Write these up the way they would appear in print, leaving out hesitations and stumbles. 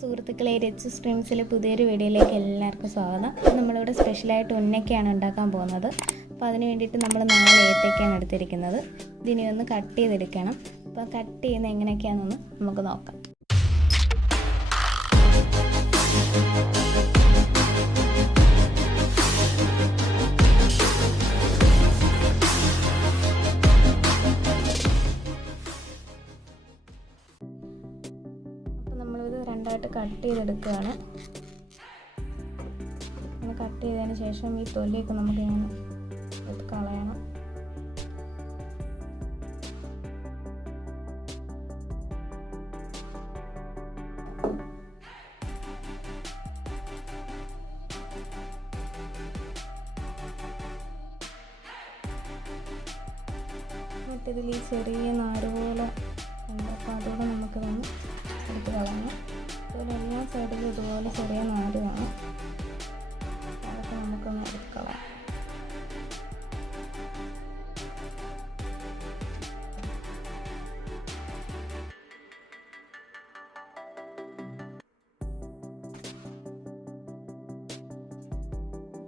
സുഹൃത്തുക്കളെ, രച്ചൂസ് ഡ്രീംസിലെ പുതിയൊരു വീഡിയോയിലേക്ക് എല്ലാവർക്കും സ്വാഗതം. നമ്മളിവിടെ സ്പെഷ്യലായിട്ട് ഉന്നക്കയാണ് ഉണ്ടാക്കാൻ പോകുന്നത്. അപ്പോൾ അതിന് വേണ്ടിയിട്ട് നമ്മൾ 4 ഏത്തയ്ക്കാണ് എടുത്തിരിക്കുന്നത്. ഇതിനെ ഒന്ന് കട്ട് ചെയ്തെടുക്കണം. അപ്പോൾ കട്ട് ചെയ്യുന്നത് എങ്ങനെയൊക്കെയാണെന്ന് നമുക്ക് നോക്കാം. നമ്മളിത് രണ്ടായിട്ട് കട്ട് ചെയ്തെടുക്കുകയാണ്. കട്ട് ചെയ്തതിന് ശേഷം ഈ തൊലിയൊക്കെ നമുക്ക് ഇങ്ങനെ കളയണം. മറ്റേതിൽ ഈ ചെറിയ നാര് പോലെ ഉണ്ട്. അപ്പോൾ അതുകൂടെ നമുക്കിതൊന്ന് എടുത്ത് കളയണം. ഇതിലെല്ലാ സൈഡിലും ഇതുപോലെ ചെറിയ നാര് കാണും. അതൊക്കെ നമുക്കൊന്ന് എടുത്ത് കളയാം.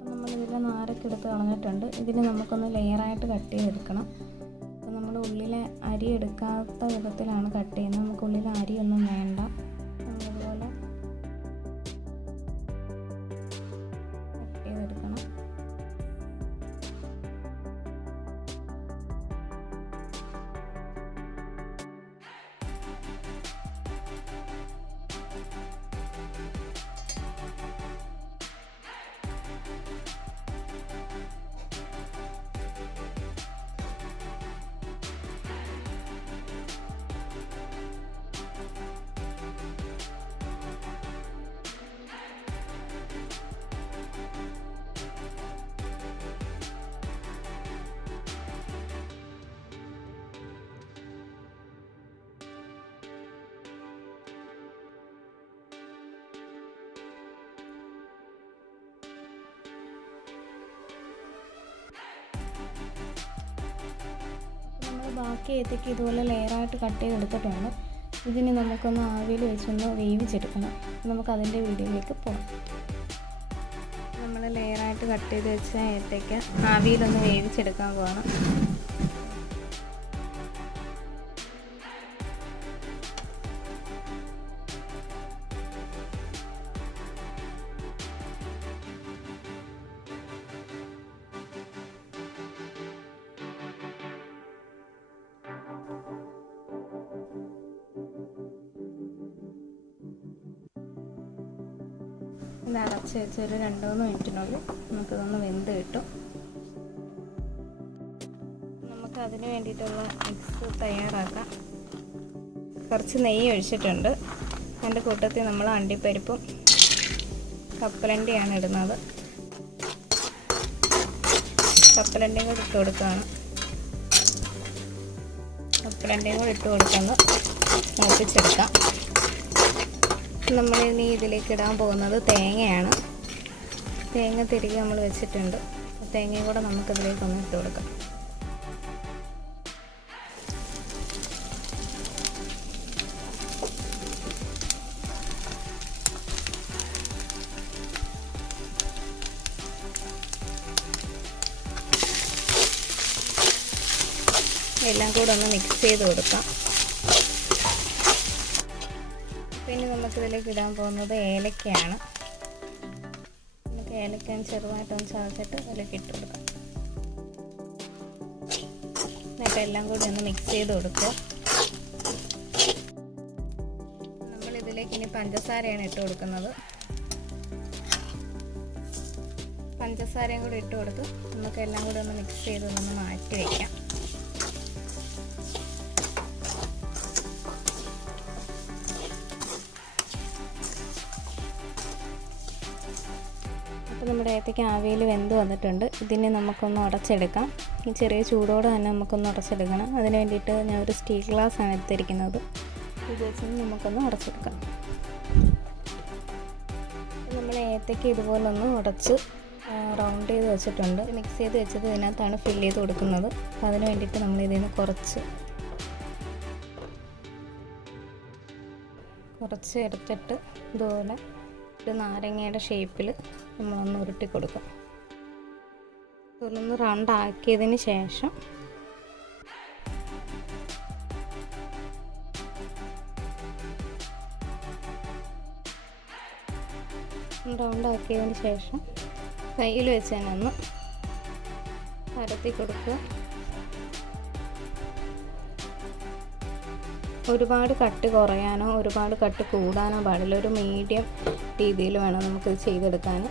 നമ്മളിതിലെ നാരൊക്കെ എടുത്ത് കളഞ്ഞിട്ടുണ്ട്. ഇതിന് നമുക്കൊന്ന് ലെയറായിട്ട് കട്ട് ചെയ്തെടുക്കണം. അപ്പോൾ നമ്മൾ ഉള്ളിലെ അരി എടുക്കാത്ത വിധത്തിലാണ് കട്ട് ചെയ്യുന്നത്. നമുക്ക് ഉള്ളിലെ അരിയൊന്നും വേണ്ട. നമ്മളിതുപോലെ കട്ട് ചെയ്തെടുക്കണം. ബാക്കി ഏത്തയ്ക്ക് ഇതുപോലെ ലെയറായിട്ട് കട്ട് ചെയ്തെടുത്തിട്ടുണ്ട്. ഇതിന് നമുക്കൊന്ന് ആവിയിൽ വെച്ചൊന്ന് വേവിച്ചെടുക്കണം. നമുക്കതിൻ്റെ വീഡിയോയിലേക്ക് പോകാം. നമ്മൾ ലെയറായിട്ട് കട്ട് ചെയ്ത് വെച്ച ഏത്തയ്ക്ക ആവിയിലൊന്ന് വേവിച്ചെടുക്കാൻ പോകണം. ഇത് അടച്ച് വെച്ച് ഒരു 2-3 മിനിറ്റിനുള്ളിൽ നമുക്കിതൊന്ന് വെന്ത് കിട്ടും. നമുക്ക് അതിന് വേണ്ടിയിട്ടുള്ള മിക്സ് തയ്യാറാക്കാം. കുറച്ച് നെയ്യ് ഒഴിച്ചിട്ടുണ്ട്. അതിൻ്റെ കൂട്ടത്തിൽ നമ്മൾ അണ്ടിപ്പരിപ്പും കപ്പലണ്ടിയാണ് ഇടുന്നത്. കപ്പലണ്ടിയും കൂടി ഇട്ട് കൊടുക്കുകയാണ്. കപ്പലണ്ടിയും കൂടി ഇട്ട് കൊടുക്കുന്നു മൂപ്പിച്ചെടുക്കാം. നമ്മളിനി ഇതിലേക്ക് ഇടാൻ പോകുന്നത് തേങ്ങയാണ്. തേങ്ങ തിരികെ നമ്മൾ വെച്ചിട്ടുണ്ട്. തേങ്ങയും കൂടെ നമുക്കിതിലേക്കൊന്ന് ഇട്ട് കൊടുക്കാം. എല്ലാം കൂടെ ഒന്ന് മിക്സ് ചെയ്ത് കൊടുക്കാം. പിന്നെ നമുക്കിതിലേക്ക് ഇടാൻ പോകുന്നത് ഏലക്കയാണ്. നമുക്ക് ഏലക്കയും ചെറുതായിട്ടൊന്ന് ചതച്ചിട്ട് അതിലേക്ക് ഇട്ട് കൊടുക്കാം. എന്നിട്ട് എല്ലാം കൂടി ഒന്ന് മിക്സ് ചെയ്ത് കൊടുക്കുക. നമ്മളിതിലേക്ക് ഇനി പഞ്ചസാരയാണ് ഇട്ട് കൊടുക്കുന്നത്. പഞ്ചസാരയും കൂടി ഇട്ട് കൊടുത്ത് നമുക്ക് എല്ലാം കൂടി ഒന്ന് മിക്സ് ചെയ്ത് ഒന്ന് മാറ്റി വയ്ക്കാം. അപ്പോൾ നമ്മുടെ ഏത്തയ്ക്ക ആവിയിൽ വെന്ത് വന്നിട്ടുണ്ട്. ഇതിനെ നമുക്കൊന്ന് ഉടച്ചെടുക്കാം. ഈ ചെറിയ ചൂടോടെ തന്നെ നമുക്കൊന്ന് ഉടച്ചെടുക്കണം. അതിന് വേണ്ടിയിട്ട് ഞാൻ ഒരു സ്റ്റീൽ ഗ്ലാസ്സാണ് എടുത്തിരിക്കുന്നത്. ഇത് വെച്ച് നമുക്കൊന്ന് ഉടച്ചെടുക്കാം. നമ്മൾ ഏത്തയ്ക്ക ഇതുപോലെ ഒന്ന് ഉടച്ച് റൗണ്ട് ചെയ്ത് വെച്ചിട്ടുണ്ട്. മിക്സ് ചെയ്ത് വെച്ചത് ഇതിനകത്താണ് ഫില്ല് ചെയ്ത് കൊടുക്കുന്നത്. അപ്പോൾ അതിന് വേണ്ടിയിട്ട് നമ്മൾ ഇതിൽ നിന്ന് കുറച്ച് കുറച്ച് എടുത്തിട്ട് ഇതുപോലെ ഒരു നാരങ്ങയുടെ ഷേപ്പിൽ നമ്മളൊന്ന് ഉരുട്ടി കൊടുക്കാം. ഇതൊന്ന് റൗണ്ട് ആക്കിയതിന് ശേഷം കയ്യിൽ വെച്ച് തന്നെ ഒന്ന് പരത്തി കൊടുക്കുക. ഒരുപാട് കട്ടി കുറയാനോ ഒരുപാട് കട്ടി കൂടാനോ പാടില്ല. ഒരു മീഡിയം രീതിയിൽ വേണം നമുക്കിത് ചെയ്തെടുക്കാൻ.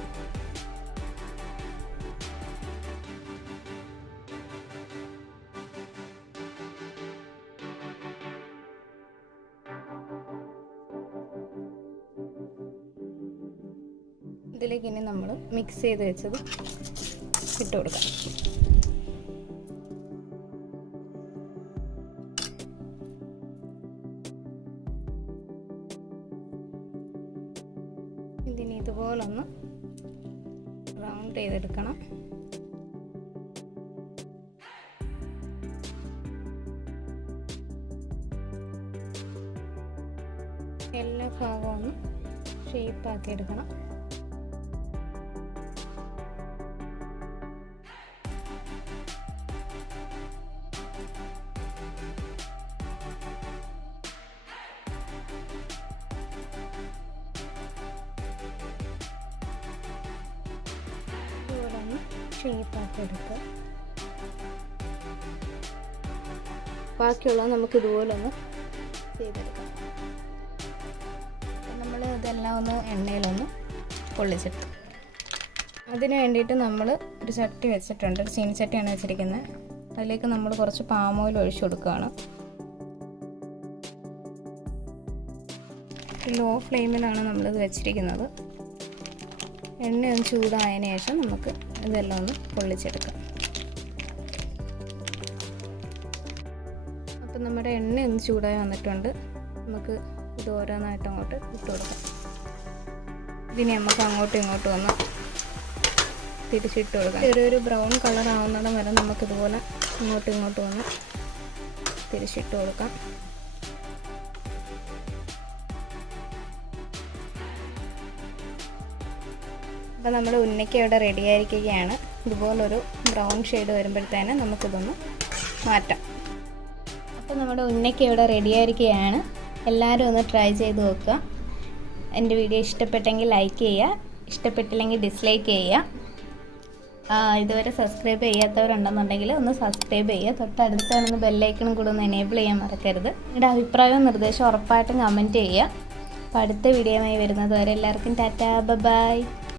ഇതിലേക്ക് ഇനി നമ്മൾ മിക്സ് ചെയ്ത് വെച്ചത് ഇട്ട് കൊടുക്കാം. ഇതിന് ഇതുപോലൊന്ന് റൗണ്ട് ചെയ്തെടുക്കണം. എല്ലാ ഭാഗവും ഒന്ന് ഷേപ്പാക്കി എടുക്കണം. ഷേപ്പാക്കി എടുക്കുക. ബാക്കിയുള്ളത് നമുക്ക് ഇതുപോലെ ഒന്ന് ചെയ്തെടുക്കാം. നമ്മൾ ഇതെല്ലാം ഒന്ന് എണ്ണയിലൊന്ന് പൊള്ളിച്ചെടുത്തു. അതിന് വേണ്ടിയിട്ട് നമ്മൾ ഒരു ചട്ടി വെച്ചിട്ടുണ്ട്. ഒരു ചീനിച്ചട്ടിയാണ് വെച്ചിരിക്കുന്നത്. അതിലേക്ക് നമ്മൾ കുറച്ച് പാം ഓയിൽ ഒഴിച്ചു കൊടുക്കുകയാണ്. ലോ ഫ്ലെയിമിലാണ് നമ്മളിത് വെച്ചിരിക്കുന്നത്. എണ്ണ ഒന്ന് ചൂടായതിനു ശേഷം നമുക്ക് ഇതെല്ലാം ഒന്ന് പൊള്ളിച്ചെടുക്കാം. അപ്പം നമ്മുടെ എണ്ണ ഒന്ന് ചൂടായി വന്നിട്ടുണ്ട്. നമുക്ക് ഇത് ഓരോന്നായിട്ട് അങ്ങോട്ട് ഇട്ട് കൊടുക്കാം. ഇതിന് നമുക്ക് അങ്ങോട്ടും ഇങ്ങോട്ടും ഒന്ന് തിരിച്ചിട്ട് കൊടുക്കാം. ഒരു ബ്രൗൺ കളർ ആവുന്നിടം വരെ നമുക്കിതുപോലെ ഇങ്ങോട്ടും ഇങ്ങോട്ടും ഒന്ന് തിരിച്ചിട്ട് കൊടുക്കാം. അപ്പോൾ നമ്മുടെ ഉന്നക്ക ഇവിടെ റെഡി ആയിരിക്കുകയാണ്. ഇതുപോലൊരു ബ്രൗൺ ഷെയ്ഡ് വരുമ്പോഴത്തേന് നമുക്കിതൊന്ന് മാറ്റാം. അപ്പോൾ നമ്മുടെ ഉന്നക്ക ഇവിടെ റെഡി ആയിരിക്കുകയാണ്. എല്ലാവരും ഒന്ന് ട്രൈ ചെയ്ത് നോക്കുക. എൻ്റെ വീഡിയോ ഇഷ്ടപ്പെട്ടെങ്കിൽ ലൈക്ക് ചെയ്യുക, ഇഷ്ടപ്പെട്ടില്ലെങ്കിൽ ഡിസ്ലൈക്ക് ചെയ്യുക. ഇതുവരെ സബ്സ്ക്രൈബ് ചെയ്യാത്തവരുണ്ടെന്നുണ്ടെങ്കിൽ ഒന്ന് സബ്സ്ക്രൈബ് ചെയ്യുക. തൊട്ടടുത്താണെന്ന് ബെല്ലൈക്കണും കൂടെ ഒന്ന് എനേബിൾ ചെയ്യാൻ മറക്കരുത്. നിങ്ങളുടെ അഭിപ്രായവും നിർദ്ദേശവും ഉറപ്പായിട്ടും കമൻറ്റ് ചെയ്യുക. അപ്പോൾ അടുത്ത വീഡിയോയുമായി വരുന്നത് വരെ എല്ലാവർക്കും ടാറ്റാ, ബൈ.